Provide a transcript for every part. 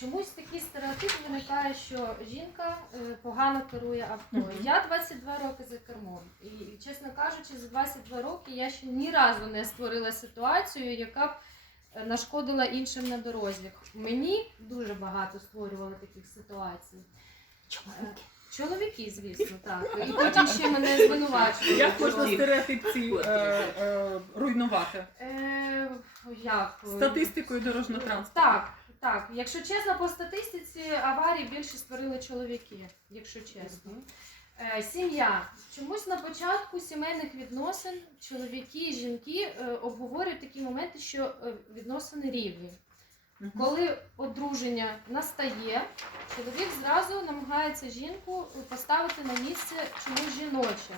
Чомусь такий стереотип виникає, що жінка е, погано керує авто. Мгм. Я 22 роки за кермом. І, чесно кажучи, за 22 роки я ще ні разу не створила ситуацію, яка б е, нашкодила іншим на дорозі. Мені дуже багато створювали таких ситуацій. Е, Чоловіки, звісно, так. І потім ще мене звинувачують. Як можна стереотип ці е, е, руйнувати? Е, як? Статистикою дорожнього транспорту. Так, так. Якщо чесно, по статистиці аварій більше створили чоловіки, якщо чесно. Е, сім'я. Чомусь на початку сімейних відносин чоловіки і жінки е, обговорюють такі моменти, що е, відносини рівні. Мгм. Коли одруження настає, чоловік зразу намагається жінку поставити на місце чомусь жіноче.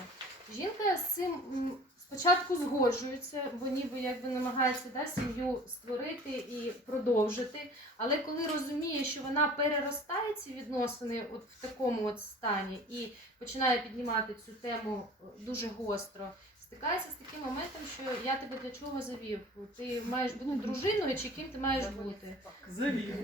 Жінка з цим м, спочатку згоджується, бо ніби якби намагається да, сім'ю створити і продовжити. Але коли розуміє, що вона переростає ці відносини от в такому от стані і починає піднімати цю тему е, дуже гостро, стикається з таким моментом, що я тебе для чого завів? Ти маєш бути дружиною чи ким ти маєш бути? Завів.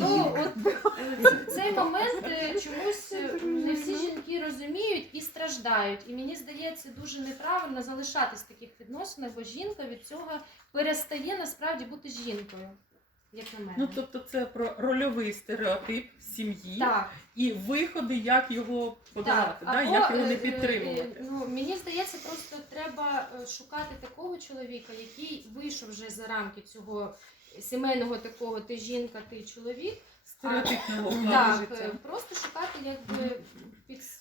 Ну, от е, цей момент е, чомусь е, не всі жінки розуміють і страждають. І мені здається, дуже неправильно залишатись в таких відносинах, бо жінка від цього перестає насправді бути жінкою, як на мене. Ну тобто це про рольовий стереотип сім'ї так, і виходи, як його подолати, да? Або, як його е, не е, підтримувати. е, Ну, мені здається, просто треба шукати такого чоловіка, який вийшов вже за рамки цього сімейного такого ти жінка, ти чоловік. Стереотипного плану Так, життя. просто шукати якби.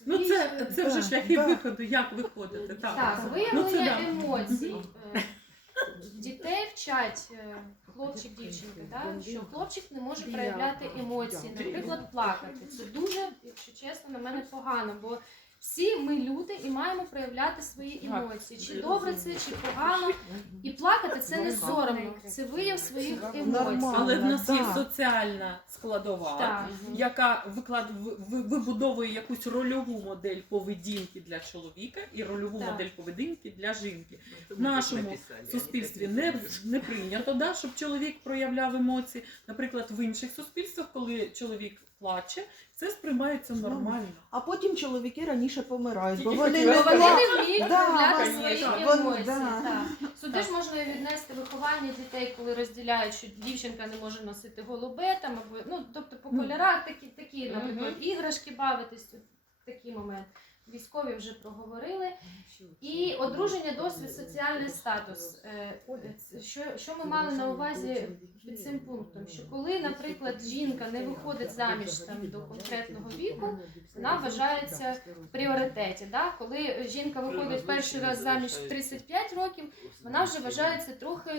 Ну це, це вже Да, шляхи да. виходу, як виходити. Так. Так, Ну, виявлення це да. емоцій. Е, Дітей вчать е, хлопчик, дівчинка, да? що хлопчик не може проявляти емоції, наприклад, плакати. Це дуже, якщо чесно, на мене погано, бо всі ми люди і маємо проявляти свої емоції. Чи добре це, чи погано. І плакати це не соромно, це вияв своїх емоцій. Але в нас є соціальна складова, Так. яка виклад... в- в- вибудовує якусь рольову модель поведінки для чоловіка і рольову Так. модель поведінки для жінки. В нашому суспільстві не, не прийнято, да, щоб чоловік проявляв емоції. Наприклад, в інших суспільствах, коли чоловік плаче, це сприймається нормально. А потім чоловіки раніше помирають, бо Тільки вони не Бо вони сказати. не вміють Да, проявляти конечно. свої Вони- емоції. да. Так. Сюди ж можна віднести виховання дітей, коли розділяють, що дівчинка не може носити голубе, там, або, ну, тобто по Ну. кольорах такі, такі наприклад, іграшки бавитись, тут такий момент. Військові вже проговорили. І одруження, досвід, соціальний статус. Що, що ми мали на увазі під цим пунктом? Що коли, наприклад, жінка не виходить заміж там, до конкретного віку, вона вважається в пріоритеті. Да? Коли жінка виходить перший раз заміж в 35 років, вона вже вважається трохи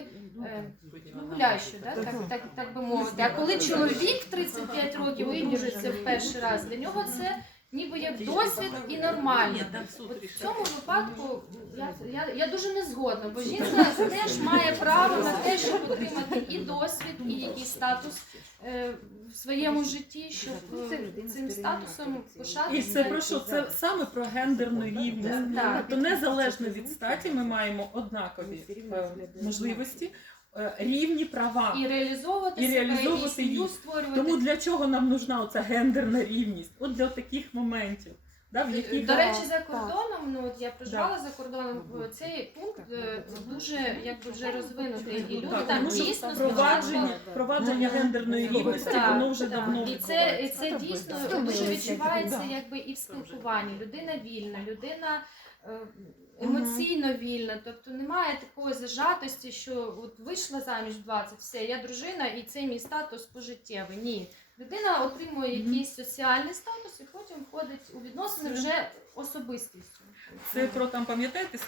е, ну, гулящою, да? так, так, так би мовити. А коли чоловік в 35 років одружиться в перший раз, для нього це ніби як досвід і нормально. От в цьому випадку я, я, я дуже не згодна, бо жінка теж має право на те, щоб отримати і досвід, і якийсь статус е, в своєму житті, щоб е, цим статусом І пишатися. це про що? Це саме про гендерну рівність. Так. Тобто незалежно від статі ми маємо однакові е, можливості, рівні права. І реалізовувати І себе, реалізовувати і їх. створювати. Тому для чого нам нужна оця гендерна рівність? От для таких моментів. Да, в яких До речі, за кордоном, ну от я проживала за кордоном, е, цей пункт е, дуже якби вже розвинутий, і люди Так, там дійсно впровадження, впровадження гендерної рівності, Так, воно вже так. давно і це, і це дійсно дуже відчувається якби і в спілкуванні. Людина вільна, людина е, емоційно вільна. Тобто немає такої зажатості, що от вийшла заміж в 20, все, я дружина, і це мій статус пожиттєвий. Ні. Людина отримує якийсь соціальний статус і потім входить у відносини вже особистістю. Це про там пам'ятаєте